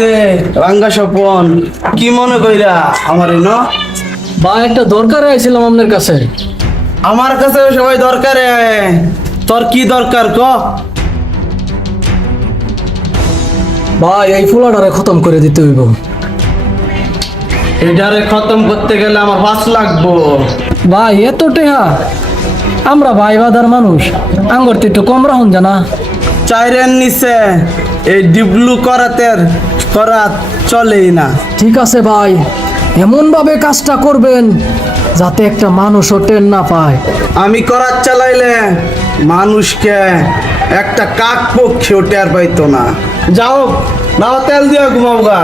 রে রাঙ্গা স্বপন, কি মনে কইরা আমার ভাই একটা দরকারে আইছিলাম আপনার কাছে। আমার কাছে সবাই দরকারে। তোর কি দরকার ক? ভাই এই ফুলাটারে খতম করে দিতে হইব। এটারে খতম করতে গেলে আমার 5 লাগবো। ভাই এত টেহা, আমরা ভাই বাদার মানুষ, আঙ্গর তো একটু কম রাখুন জানা। চাইরের নিচে এই ডিবলু করা চলেই না। ঠিক আছে ভাই, এমন ভাবে কাজটা করবেন যাতে একটা মানুষও টের না পায়। আমি করাত চালাইলে মানুষকে একটা কাক পক্ষেও টের পাইতো না। যাও নাও তেল দিয়া ঘুমাবগা।